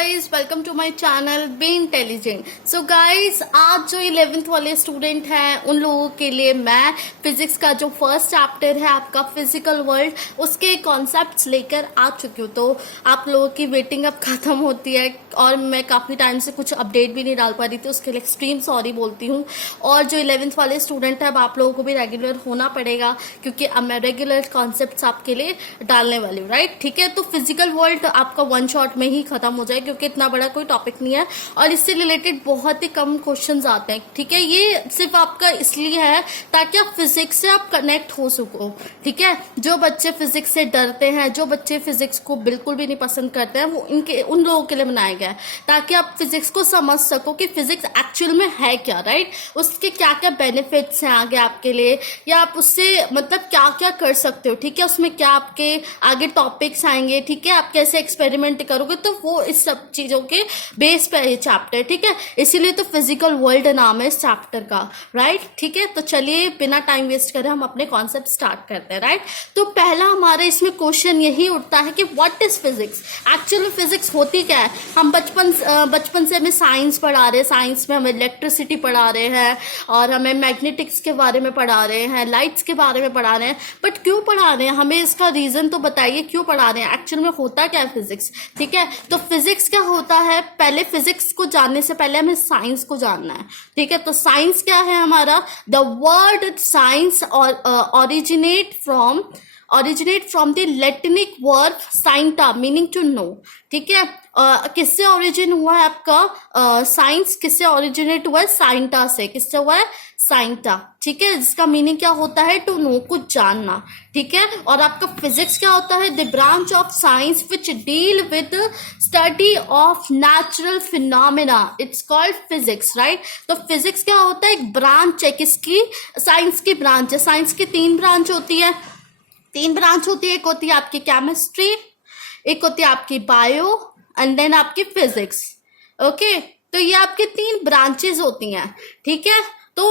Guys, welcome to my channel be intelligent. So guys, आज जो 11th वाले student हैं उन लोगों के लिए मैं फिजिक्स का जो फर्स्ट चैप्टर है आपका फिजिकल वर्ल्ड, उसके कॉन्सेप्ट्स लेकर आ चुकी हूँ। तो आप लोगों की वेटिंग अब खत्म होती है और मैं काफ़ी टाइम से कुछ अपडेट भी नहीं डाल पा रही थी, उसके लिए एक्सट्रीम सॉरी बोलती हूँ। और जो 11th वाले स्टूडेंट है, अब आप लोगों को भी रेगुलर होना पड़ेगा क्योंकि अब मैं रेगुलर कॉन्सेप्ट्स आपके लिए डालने वाली हूँ, राइट? ठीक है, तो फिजिकल वर्ल्ड आपका वन शॉट में ही खत्म हो जाए क्योंकि इतना बड़ा कोई टॉपिक नहीं है और इससे रिलेटेड बहुत ही कम क्वेश्चंस आते हैं। ठीक है, ये सिर्फ आपका इसलिए है ताकि आप फिजिक्स से आप कनेक्ट हो सको। ठीक है, जो बच्चे फिजिक्स से डरते हैं, जो बच्चे फिजिक्स को बिल्कुल भी नहीं पसंद करते हैं, वो उन लोगों के लिए बनाया गया है ताकि आप फिजिक्स को समझ सको कि फिजिक्स एक्चुअल में है क्या, राइट? उसके क्या क्या बेनिफिट्स हैं आगे आपके लिए, या आप उससे मतलब क्या क्या कर सकते हो। ठीक है, उसमें क्या आपके आगे टॉपिक्स आएंगे, ठीक है, आप कैसे एक्सपेरिमेंट करोगे, तो वो इस सब चीजों के बेस पे ये चैप्टर। ठीक है, इसीलिए तो फिजिकल वर्ल्ड नाम है इस चैप्टर का, राइट? ठीक है, तो चलिए बिना टाइम वेस्ट करे हम अपने कॉन्सेप्ट स्टार्ट करते हैं, राइट? तो पहला हमारे इसमें क्वेश्चन यही उठता है कि what is physics. Actually physics होती क्या है? हम बचपन से हमें साइंस पढ़ा रहे हैं, साइंस में हमें इलेक्ट्रिसिटी पढ़ा रहे हैं और हमें मैग्नेटिक्स के बारे में पढ़ा रहे हैं, लाइट्स के बारे में पढ़ा रहे हैं, बट क्यों पढ़ा रहे हैं? हमें इसका रीजन तो बताइए, क्यों पढ़ा रहे हैं? एक्चुअल में होता क्या है फिजिक्स? ठीक है, तो फिजिक्स क्या होता है, पहले फिजिक्स को जानने से पहले हमें साइंस को जानना है। ठीक है, तो साइंस क्या है हमारा? द वर्ड साइंस और originate from the Latinic verb scienta meaning to know। ठीक है, किससे ओरिजिन हुआ है आपका साइंस? किससे ओरिजिनेट हुआ है? साइंटा से। किससे हुआ है? साइंटा। ठीक है, जिसका मीनिंग क्या होता है? टू नो, कुछ जानना। ठीक है, और आपका फिजिक्स क्या होता है? The branch of science which deal with study of natural phenomena, it's called physics, right? तो फिजिक्स क्या होता है? एक ब्रांच है, किसकी? साइंस की ब्रांच है। साइंस की तीन ब्रांच होती है, एक होती है आपकी केमिस्ट्री, एक होती है आपकी बायो एंड देन आपकी फिजिक्स। ओके, तो ये आपके तीन ब्रांचेस होती हैं। ठीक है, तो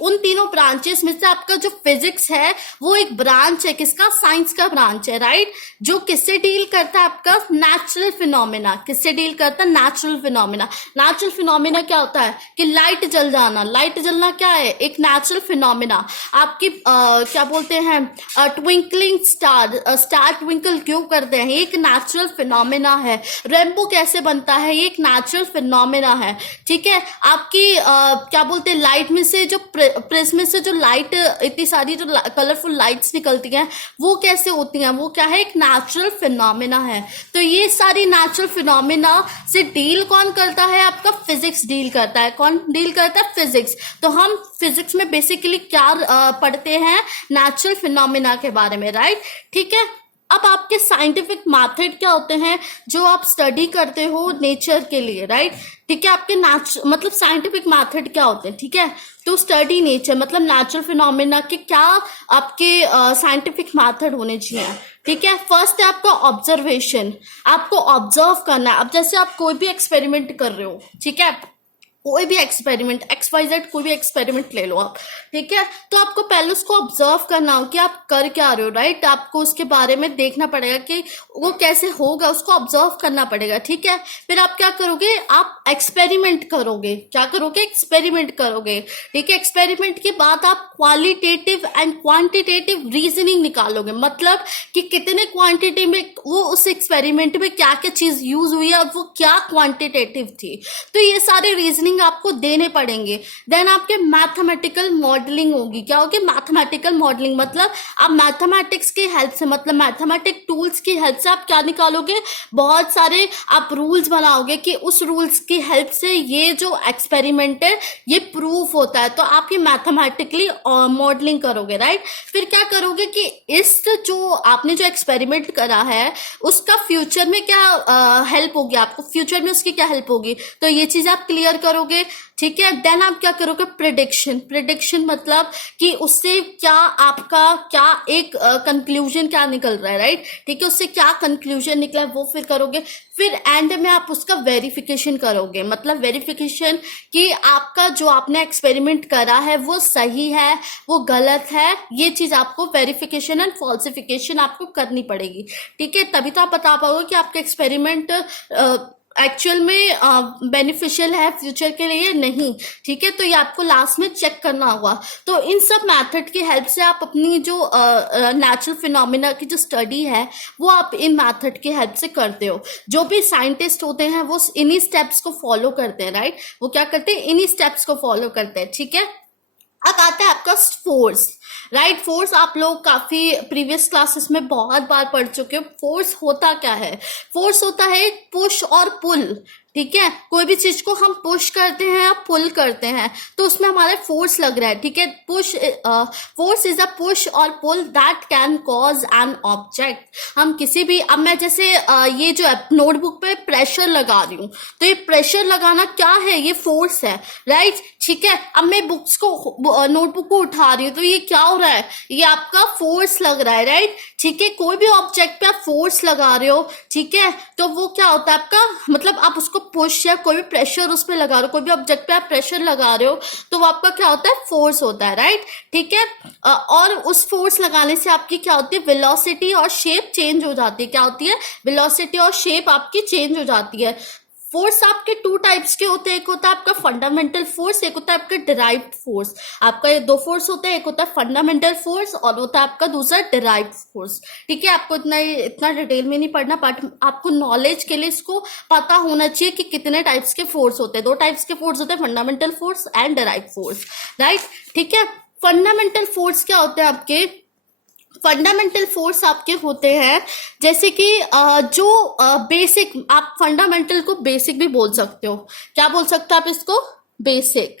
उन तीनों ब्रांचेस में से आपका जो फिजिक्स है वो एक ब्रांच है, किसका? साइंस का ब्रांच है, राइट? जो किससे डील करता है? आपका नेचुरल फिनोमेना। किससे डील करता है? Natural phenomena. नेचुरल फिनोमेना क्या होता है? कि लाइट जल जाना। लाइट जलना क्या है? एक नेचुरल फिनोमेना। आपकी क्या बोलते हैं, ट्विंकलिंग स्टार ट्विंकल क्यों करते हैं? एक नेचुरल फिनोमेना है। रेनबो कैसे बनता है? ये एक नेचुरल फिनोमेना है। ठीक है, आपकी क्या बोलते हैं, लाइट में से जो प्रिज्म से जो लाइट, इतनी सारी जो कलरफुल लाइट्स निकलती हैं, वो कैसे होती हैं? वो क्या है? एक नेचुरल फिनोमेना है। तो ये सारी नेचुरल फिनोमेना से डील कौन करता है? आपका फिजिक्स डील करता है। कौन डील करता है? फिजिक्स। तो हम फिजिक्स में बेसिकली क्या पढ़ते हैं? नेचुरल फिनोमेना के बारे में, राइट? ठीक है, अब आपके साइंटिफिक मेथड क्या होते हैं जो आप स्टडी करते हो नेचर के लिए, राइट? ठीक है, आपके मतलब साइंटिफिक मेथड क्या होते हैं? ठीक है, तो स्टडी नेचर मतलब नेचुरल फिनोमेना के क्या आपके साइंटिफिक मेथड होने चाहिए। ठीक है, फर्स्ट है आपका ऑब्जर्वेशन। आपको ऑब्जर्व करना है। अब जैसे आप कोई भी एक्सपेरिमेंट कर रहे हो, ठीक है, कोई भी एक्सपेरिमेंट, XYZ कोई भी एक्सपेरिमेंट ले लो आप, ठीक है, तो आपको पहले उसको ऑब्जर्व करना हो कि आप कर क्या रहे हो, राइट? आपको उसके बारे में देखना पड़ेगा कि वो कैसे होगा, उसको ऑब्जर्व करना पड़ेगा। ठीक है, फिर आप क्या करोगे? आप एक्सपेरिमेंट करोगे। क्या करोगे? एक्सपेरिमेंट करोगे। ठीक है, एक्सपेरिमेंट के बाद आप क्वालिटेटिव एंड क्वांटिटेटिव रीजनिंग निकालोगे, मतलब कि कितने क्वांटिटी में वो उस एक्सपेरिमेंट में क्या क्या चीज यूज हुई है और वो क्या क्वांटिटेटिव थी, तो ये सारे रीजनिंग आपको देने पड़ेंगे। देन आपके मैथमेटिकल मॉडलिंग होगी। क्या होगी? मैथमेटिकल मॉडलिंग, मतलब आप मैथमेटिक्स की हेल्प से, मतलब मैथमेटिक टूल्स की हेल्प से आप क्या निकालोगे? बहुत सारे आप रूल्स बनाओगे कि उस रूल्स की हेल्प से ये जो एक्सपेरिमेंट है ये प्रूफ होता है, तो आप ये मैथमेटिकली मॉडलिंग करोगे, राइट? फिर क्या करोगे कि इस जो आपने जो एक्सपेरिमेंट करा है उसका फ्यूचर में क्या हेल्प होगी आपको, फ्यूचर में उसकी क्या हेल्प होगी, तो ये चीज आप क्लियर करोगे। ठीक है, देन आप क्या करोगे? प्रिडिक्शन मतलब कि उससे क्या आपका क्या एक कंक्लूजन क्या निकल रहा है, राइट? ठीक है, उससे क्या कंक्लूजन निकला है वो फिर करोगे। फिर एंड में आप उसका वेरिफिकेशन करोगे, मतलब वेरिफिकेशन कि आपका जो आपने एक्सपेरिमेंट करा है वो सही है, वो गलत है, ये चीज आपको वेरिफिकेशन एंड फॉल्सिफिकेशन आपको करनी पड़ेगी। ठीक है, तभी तो आप बता पाओगे कि आपका एक्सपेरिमेंट एक्चुअल में बेनिफिशियल है फ्यूचर के लिए नहीं, ठीक है। तो ये आपको लास्ट में चेक करना होगा। तो इन सब मेथड की हेल्प से आप अपनी जो नेचुरल फिनोमिना की जो स्टडी है वो आप इन मेथड की हेल्प से करते हो। जो भी साइंटिस्ट होते हैं वो इन्हीं स्टेप्स को फॉलो करते हैं, राइट। वो क्या करते हैं, इन्हीं स्टेप्स को फॉलो करते हैं, ठीक है। अब आता है आपका फोर्स, राइट। फोर्स आप लोग काफी प्रीवियस क्लासेस में बहुत बार पढ़ चुके हो। फोर्स होता क्या है, फोर्स होता है पुश और पुल, ठीक है। कोई भी चीज को हम पुश करते हैं या पुल करते हैं तो उसमें हमारा फोर्स लग रहा है, ठीक है। फोर्स इज अ पुश और pull that can cause an object. हम किसी भी, अब मैं जैसे ये जो नोटबुक पे प्रेशर लगा रही हूँ तो ये प्रेशर लगाना क्या है, ये फोर्स है, राइट, ठीक है। अब मैं बुक्स को नोटबुक को उठा रही हूँ तो ये क्या हो रहा है, ये आपका फोर्स लग रहा है, राइट, ठीक है। कोई भी ऑब्जेक्ट पे आप फोर्स लगा रहे हो, ठीक है, तो वो क्या होता है आपका, मतलब आप उसको पुश या कोई भी प्रेशर उस पर लगा रहे हो, कोई भी ऑब्जेक्ट पे आप प्रेशर लगा रहे हो तो वो आपका क्या होता है, फोर्स होता है, राइट, ठीक है। और उस फोर्स लगाने से आपकी क्या होती है, वेलोसिटी और शेप चेंज हो जाती है। क्या होती है, वेलोसिटी और शेप आपकी चेंज हो जाती है। फोर्स आपके टू टाइप्स के होते हैं, एक होता है आपका फंडामेंटल फोर्स, एक होता है आपका डिराइव्ड फोर्स। आपका ये दो फोर्स होते हैं, एक होता है फंडामेंटल फोर्स और होता है आपका दूसरा डिराइव्ड फोर्स, ठीक है। आपको इतना डिटेल में नहीं पढ़ना, बट आपको नॉलेज के लिए इसको पता होना चाहिए कि कितने टाइप्स के फोर्स होते हैं। दो टाइप्स के फोर्स होते हैं, fundamental force and derived force, right, ठीक है। फंडामेंटल फोर्स क्या होते हैं आपके, फंडामेंटल फोर्स आपके होते हैं जैसे कि जो बेसिक, आप फंडामेंटल को बेसिक भी बोल सकते हो। क्या बोल सकते हो आप इसको, बेसिक,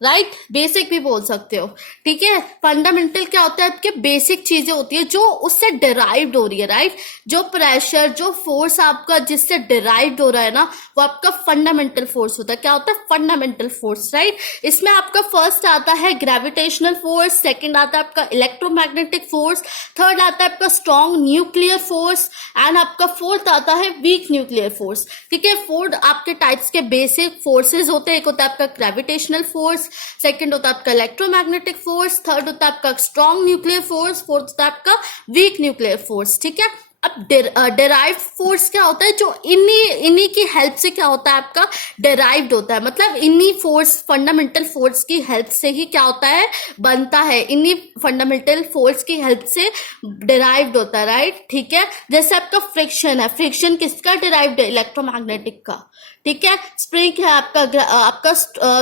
राइट, बेसिक भी बोल सकते हो, ठीक है। फंडामेंटल क्या होता है, आपके बेसिक चीजें होती है जो उससे डिराइव्ड हो रही है, राइट। जो प्रेशर, जो फोर्स आपका जिससे डिराइव्ड हो रहा है ना, वो आपका फंडामेंटल फोर्स होता है। क्या होता है, फंडामेंटल फोर्स, राइट। इसमें आपका फर्स्ट आता है ग्रेविटेशनल फोर्स, सेकंड आता है आपका इलेक्ट्रोमैग्नेटिक फोर्स, थर्ड आता है आपका स्ट्रॉन्ग न्यूक्लियर फोर्स एंड आपका फोर्थ आता है वीक न्यूक्लियर फोर्स, ठीक है। फोर्थ आपके टाइप्स के बेसिक फोर्सेज होते हैं, एक होता है आपका ग्रेविटेशनल फोर्स, सेकंड होता है आपका इलेक्ट्रोमैग्नेटिक फोर्स, थर्ड होता है आपका स्ट्रॉन्ग न्यूक्लियर फोर्स, फोर्थ होता है आपका वीक न्यूक्लियर फोर्स, ठीक है। अब डिराइव्ड फोर्स क्या होता है, जो इन्हीं की हेल्प से क्या होता है आपका डिराइव्ड होता है, मतलब इन्हीं फोर्स, फंडामेंटल फोर्स की हेल्प से ही क्या होता है, बनता है, इन्हीं फंडामेंटल फोर्स की हेल्प से डिराइव्ड होता है, राइट, ठीक है। जैसे आपका फ्रिक्शन है, फ्रिक्शन किसका डिराइव्ड है, इलेक्ट्रोमैग्नेटिक का, ठीक है। स्प्रिंग है आपका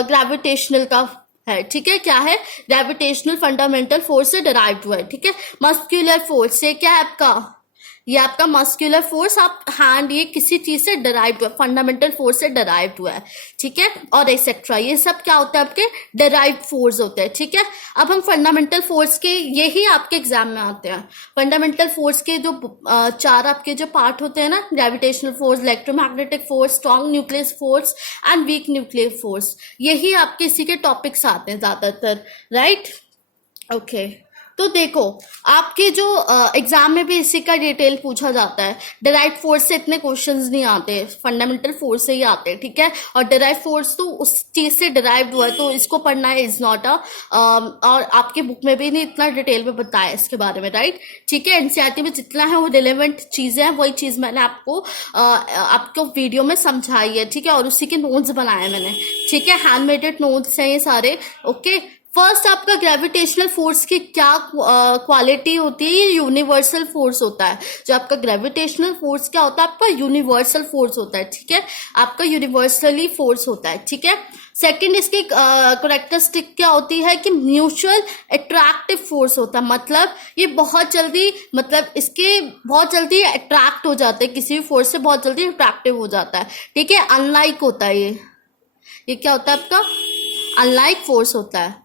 ग्रेविटेशनल का है, ठीक है। क्या है, ग्रेविटेशनल फंडामेंटल फोर्स से डिराइव्ड हुआ है, ठीक है। मस्कुलर फोर्स, ये क्या है आपका, ये आपका मस्कुलर फोर्स, आप हैंड, ये किसी चीज से डिराइव्ड हुआ है, फंडामेंटल फोर्स से डिराइव्ड हुआ है, ठीक है, और एक्सेट्रा, ये सब क्या होता है आपके डिराइव्ड फोर्स होते हैं, ठीक है। अब हम फंडामेंटल फोर्स के, यही आपके एग्जाम में आते हैं, फंडामेंटल फोर्स के जो चार आपके जो पार्ट होते हैं ना, gravitational force, electromagnetic force, strong nuclear force and weak nuclear force, यही आपके इसी के टॉपिक्स आते हैं ज्यादातर, राइट, ओके। तो देखो, आपके जो एग्जाम में भी इसी का डिटेल पूछा जाता है। डिराइव्ड फोर्स से इतने क्वेश्चंस नहीं आते, फंडामेंटल फोर्स से ही आते हैं, ठीक है। और डिराइव्ड फोर्स तो उस चीज से डिराइव्ड हुआ है तो इसको पढ़ना है, इज नॉट अ, और आपके बुक में भी नहीं इतना डिटेल में बताया इसके बारे में, राइट, ठीक है। एनसीईआरटी में जितना है वो रिलेवेंट चीजें हैं, वही चीज मैंने आपको वीडियो में समझाई है, ठीक है, और उसी के नोट्स बनाए मैंने, ठीक है, हैंडमेडेड नोट्स हैं ये सारे, ओके। फर्स्ट आपका ग्रेविटेशनल फोर्स की क्या क्वालिटी होती है, ये यूनिवर्सल फोर्स होता है। जो आपका ग्रेविटेशनल फोर्स क्या होता है, आपका यूनिवर्सल फोर्स होता है, ठीक है, आपका यूनिवर्सली फोर्स होता है, ठीक है। सेकंड इसकी करेक्टरिस्टिक क्या होती है कि म्यूचुअल अट्रैक्टिव फोर्स होता है, मतलब ये बहुत जल्दी, मतलब इसके बहुत जल्दी अट्रैक्ट हो जाते हैं, किसी भी फोर्स से बहुत जल्दी अट्रैक्टिव हो जाता है, ठीक है। अनलाइक होता है ये क्या होता है आपका, अनलाइक फोर्स होता है,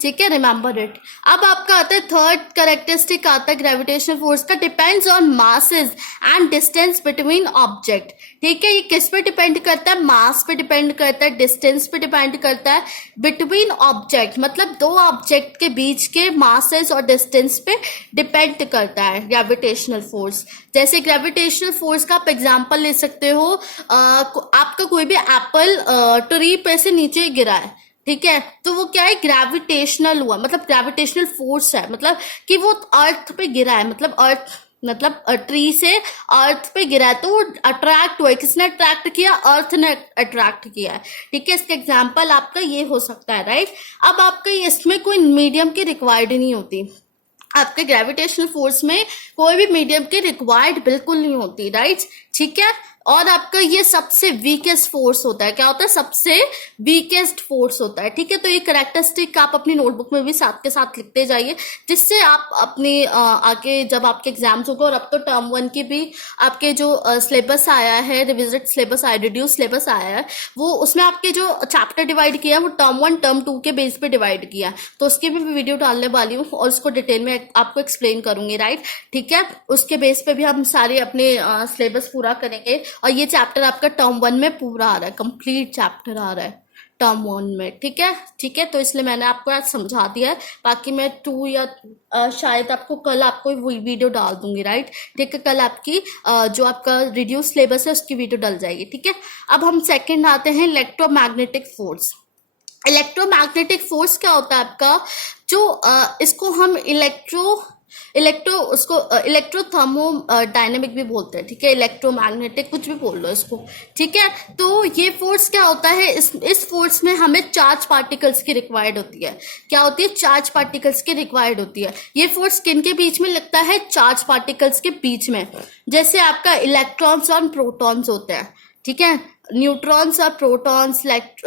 ठीक है, रिमेंबर इट। अब आपका आता है थर्ड कैरेक्टरिस्टिक आता है ग्रेविटेशनल फोर्स का, depends on masses and distance between object, ठीक है। ये किस पे डिपेंड करता है, मास पे डिपेंड करता है, डिस्टेंस पे डिपेंड करता है, बिटवीन ऑब्जेक्ट मतलब दो ऑब्जेक्ट के बीच के मासेस और डिस्टेंस पे डिपेंड करता है ग्रेविटेशनल फोर्स। जैसे ग्रेविटेशनल फोर्स का आप एग्जाम्पल ले सकते हो, आपका कोई भी एप्पल ट्री पे से नीचे गिरा है, ठीक है, तो वो क्या है, ग्रेविटेशनल हुआ, मतलब ग्रेविटेशनल फोर्स है, मतलब कि वो अर्थ पे गिरा है, मतलब अर्थ मतलब ट्री से अर्थ पे गिरा है तो वो अट्रैक्ट हुआ है। किसने अट्रैक्ट किया? अर्थ ने अट्रैक्ट किया है। ठीक है, इसका एग्जाम्पल आपका ये हो सकता है, राइट। अब आपका इसमें कोई मीडियम की रिक्वायर्ड नहीं होती, आपके ग्रेविटेशनल फोर्स में कोई भी मीडियम की रिक्वायर्ड बिल्कुल नहीं होती, राइट। ठीक है, और आपका ये सबसे वीकेस्ट फोर्स होता है। क्या होता है? सबसे वीकेस्ट फोर्स होता है। ठीक है, तो ये करेक्टरिस्टिक आप अपनी नोटबुक में भी साथ के साथ लिखते जाइए, जिससे आप अपनी आगे जब आपके एग्जाम्स होंगे, और अब तो टर्म 1 की भी आपके जो सिलेबस आया है, रिविजिट सिलेबस आया, रिड्यूस सिलेबस आया है, वो उसमें आपके जो चैप्टर डिवाइड किया है वो टर्म 1 टर्म 2 के बेस पे डिवाइड किया है, तो उसकी भी वीडियो डालने वाली हूँ और उसको डिटेल में आपको एक्सप्लेन करूंगी, राइट। ठीक है, उसके बेस पे भी हम सारे अपने सिलेबस पूरा करेंगे, और ये चैप्टर आपका टर्म 1 में पूरा आ रहा है, कंप्लीट चैप्टर आ रहा है टर्म 1 में। ठीक है, ठीक है, तो इसलिए मैंने आपको आज समझा दिया है। बाकी मैं 2 या शायद आपको कल आपको वीडियो डाल दूंगी, राइट। ठीक है, कल आपकी जो आपका रिड्यूस सिलेबस है उसकी वीडियो डल जाएगी। ठीक है, अब हम सेकंड आते हैं, इलेक्ट्रोमैग्नेटिक फोर्स। इलेक्ट्रोमैग्नेटिक फोर्स क्या होता है आपका? जो इसको हम इलेक्ट्रोथर्मोडायनेमिक भी बोलते हैं। ठीक है, इलेक्ट्रोमैग्नेटिक कुछ भी बोल लो इसको। ठीक है, तो ये फोर्स क्या होता है? इस फोर्स में हमें चार्ज पार्टिकल्स की रिक्वायर्ड होती है। क्या होती है? चार्ज पार्टिकल्स की रिक्वायर्ड होती है। ये फोर्स किन के बीच में लगता है? चार्ज पार्टिकल्स के बीच में। जैसे आपका इलेक्ट्रॉन्स और प्रोटॉन्स होते हैं। ठीक है, न्यूट्रॉन्स और प्रोटॉन्स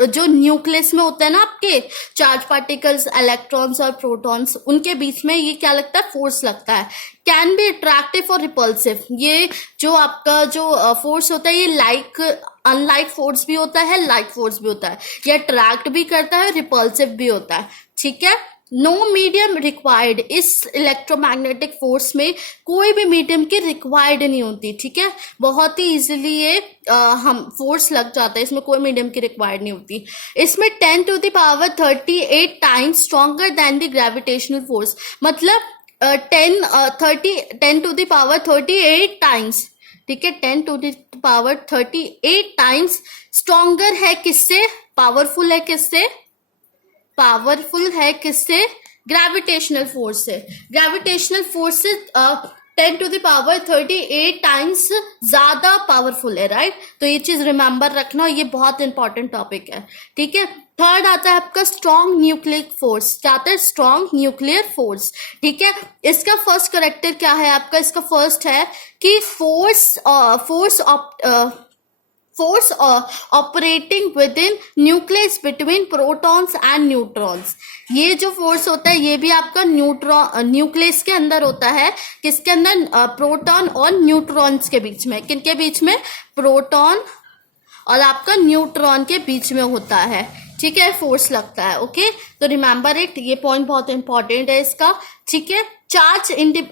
जो न्यूक्लियस में होते हैं ना आपके चार्ज पार्टिकल्स, इलेक्ट्रॉन्स और प्रोटॉन्स, उनके बीच में ये क्या लगता है? फोर्स लगता है। कैन बी अट्रैक्टिव और रिपल्सिव। ये जो आपका जो फोर्स होता है ये अनलाइक फोर्स भी होता है, लाइक फोर्स भी होता है। ये अट्रैक्ट भी करता है, रिपल्सिव भी होता है। ठीक है, नो मीडियम रिक्वायर्ड। इस इलेक्ट्रोमैग्नेटिक फोर्स में कोई भी मीडियम की रिक्वायर्ड नहीं होती। ठीक है, बहुत ही इजीली ये हम फोर्स लग जाता है, इसमें कोई मीडियम की रिक्वायर्ड नहीं होती। इसमें 10 to the power 38 times stronger than the gravitational force. मतलब 10 टू द पावर 38 टाइम्स। ठीक है, 10 to the power 38 times stronger है किससे? पावरफुल है किससे? पावरफुल है किससे? ग्रेविटेशनल फोर्स से। ग्रेविटेशनल फोर्स से 10 टू द पावर 38 टाइम्स ज्यादा पावरफुल है, राइट। तो ये चीज रिमेंबर रखना, ये बहुत इंपॉर्टेंट टॉपिक है। ठीक है, थर्ड आता है आपका स्ट्रॉन्ग न्यूक्लियर फोर्स। क्या आता है? Strong nuclear force. ठीक है, इसका फर्स्ट करेक्टर क्या है आपका? इसका फर्स्ट है कि force operating within nucleus between protons and neutrons। ये जो फोर्स होता है ये भी आपका न्यूक्लियस के अंदर होता है। किसके अंदर? प्रोटॉन और न्यूट्रॉन्स के बीच में। किनके बीच में? प्रोटॉन और आपका न्यूट्रॉन के बीच में होता है। ठीक है, फोर्स लगता है। ओके, तो रिमेंबर इट, ये पॉइंट बहुत इंपॉर्टेंट है इसका। ठीक है,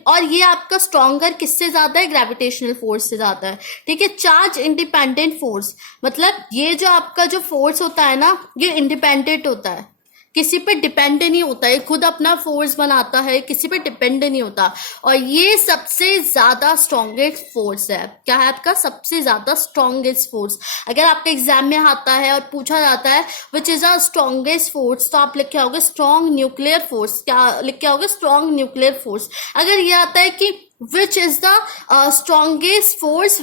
और ये आपका स्ट्रॉन्गर किससे ज्यादा है? ग्रेविटेशनल फोर्स से ज्यादा है। ठीक है, चार्ज इंडिपेंडेंट फोर्स, मतलब ये जो आपका जो फोर्स होता है ना, ये इंडिपेंडेंट होता है, किसी पे डिपेंड नहीं होता है, खुद अपना फोर्स बनाता है, किसी पे डिपेंड नहीं होता। और ये सबसे ज्यादा स्ट्रॉन्गेस्ट फोर्स है। क्या है आपका? सबसे ज्यादा स्ट्रॉन्गेस्ट फोर्स। अगर आपके एग्जाम में आता है और पूछा जाता है which is a strongest force, तो आप लिख के आओगे स्ट्रॉन्ग न्यूक्लियर फोर्स। क्या लिख के आओगे? Strong nuclear force. अगर ये आता है कि which is the strongest force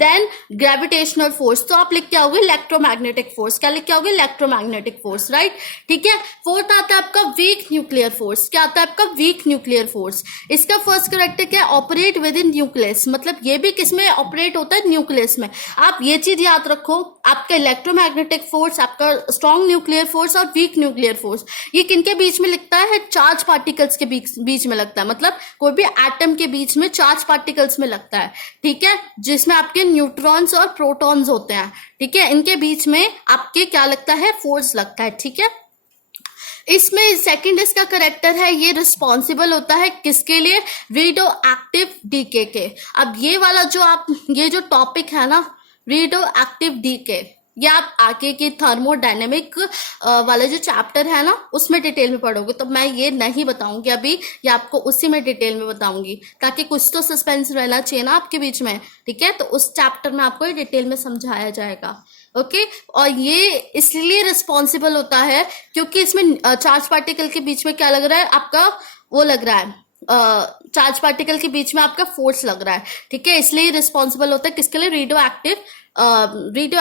then gravitational force, तो आप लिख के आओगे इलेक्ट्रोमैग्नेटिक फोर्स। क्या लिख के आओगे? Electromagnetic force, right. ठीक है, फोर्थ आता है आपका वीक न्यूक्लियर फोर्स। क्या आता है आपका? Weak nuclear force. इसका फर्स्ट करेक्टर क्या है? ऑपरेट विद इन न्यूक्लियस, मतलब ये भी किसमें ऑपरेट होता है? न्यूक्लियस में। आप ये चीज याद रखो, आपका इलेक्ट्रोमैग्नेटिक फोर्स, आपका स्ट्रॉन्ग न्यूक्लियर फोर्स और वीक न्यूक्लियर फोर्स, ये किनके बीच में लगता है? चार्ज पार्टिकल्स के बीच में लगता है, मतलब कोई भी एटम के बीच में चार्ज पार्टिकल्स में लगता है। ठीक है, जिसमें आपके न्यूट्रॉन्स और प्रोटॉन्स होते हैं। ठीक है, इनके बीच में आपके क्या लगता है? फोर्स लगता है। ठीक है, इसमें सेकंड इसका करेक्टर है, ये रिस्पॉन्सिबल होता है किसके लिए? रेडियो एक्टिव डीके के। अब ये वाला ये जो टॉपिक है ना, रेडियो एक्टिव डीके, ये आप आगे की थर्मोडायनेमिक वाला जो चैप्टर है ना उसमें डिटेल में पढ़ोगे, तो मैं ये नहीं बताऊंगी अभी, ये आपको उसी में डिटेल में बताऊंगी, ताकि कुछ तो सस्पेंस रहना चाहिए ना आपके बीच में। ठीक है, तो उस चैप्टर में आपको ये डिटेल में समझाया जाएगा। ओके, और ये इसलिए रिस्पॉन्सिबल होता है क्योंकि इसमें चार्ज पार्टिकल के बीच में क्या लग रहा है? आपका वो लग रहा है, चार्ज पार्टिकल के बीच में आपका फोर्स लग रहा है, ठीक है, इसलिए रिस्पॉन्सिबल होता है किसके लिए, रेडियो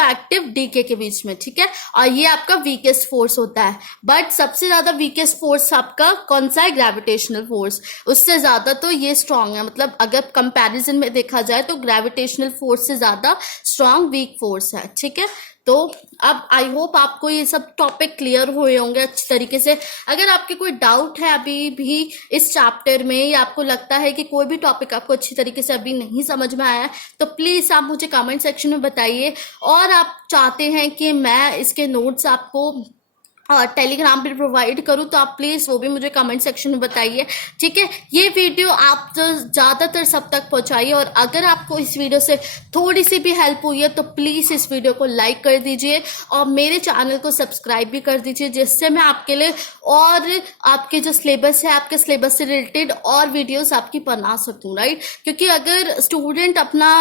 एक्टिव डीके के बीच में, ठीक है। और ये आपका वीकेस्ट फोर्स होता है, बट सबसे ज्यादा वीकेस्ट फोर्स आपका कौन सा है, ग्रेविटेशनल फोर्स। उससे ज्यादा तो ये स्ट्रांग है, मतलब अगर कंपैरिजन में देखा जाए तो ग्रेविटेशनल फोर्स से ज्यादा स्ट्रांग वीक फोर्स है, ठीक है। तो अब आई होप आपको ये सब टॉपिक क्लियर हुए होंगे अच्छी तरीके से। अगर आपके कोई डाउट है अभी भी इस चैप्टर में, या आपको लगता है कि कोई भी टॉपिक आपको अच्छी तरीके से अभी नहीं समझ में आया है, तो प्लीज आप मुझे कमेंट सेक्शन में बताइए। और आप चाहते हैं कि मैं इसके नोट्स आपको टेलीग्राम पे प्रोवाइड करूँ, तो आप प्लीज वो भी मुझे कमेंट सेक्शन में बताइए, ठीक है। ये वीडियो आप ज्यादातर सब तक पहुंचाइए, और अगर आपको इस वीडियो से थोड़ी सी भी हेल्प हुई है तो प्लीज इस वीडियो को लाइक कर दीजिए और मेरे चैनल को सब्सक्राइब भी कर दीजिए, जिससे मैं आपके लिए और आपके जो सिलेबस है, आपके सिलेबस से रिलेटेड और वीडियोस आपकी बना सकूं, राइट। क्योंकि अगर स्टूडेंट अपना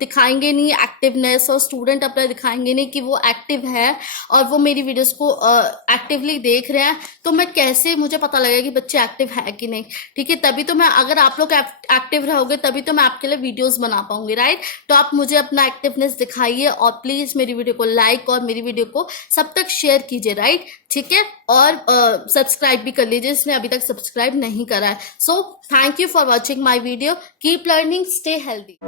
दिखाएंगे नहीं एक्टिवनेस, और स्टूडेंट अपना दिखाएंगे नहीं कि वो एक्टिव है और वो मेरी वीडियोस को एक्टिवली देख रहे हैं, तो मैं कैसे, मुझे पता लगेगा कि बच्चे एक्टिव है कि नहीं, ठीक है। तभी तो मैं, अगर आप लोग एक्टिव रहोगे तभी तो मैं आपके लिए वीडियोस बना पाऊंगी, राइट। तो आप मुझे अपना एक्टिवनेस दिखाइए, और प्लीज मेरी वीडियो को लाइक और मेरी वीडियो को सब तक शेयर कीजिए, राइट, ठीक है। और सब्सक्राइब भी कर लीजिए जिसने अभी तक सब्सक्राइब नहीं करा है। So thank you for watching my video, keep learning, stay healthy.